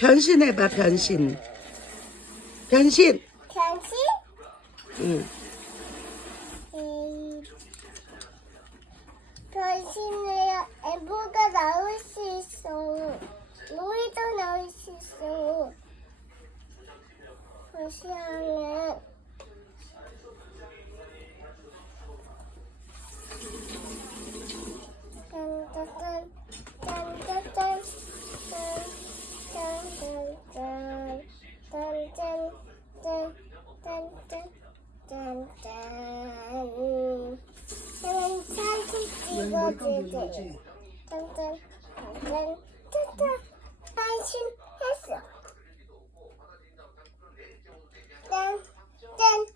변신해봐, 변신. 변신. 변신? 응. 변신을 엠버가 나올 수 있어. 로이도 나올 수 있어. 변신하면 짠짠짠 짠짠짠 짠짠짠 짠짠짠짠짠짠 저는 사진 찍어주세요. 짠짠짠짠짠 변신했어. 짠짠짠짠짠짠짠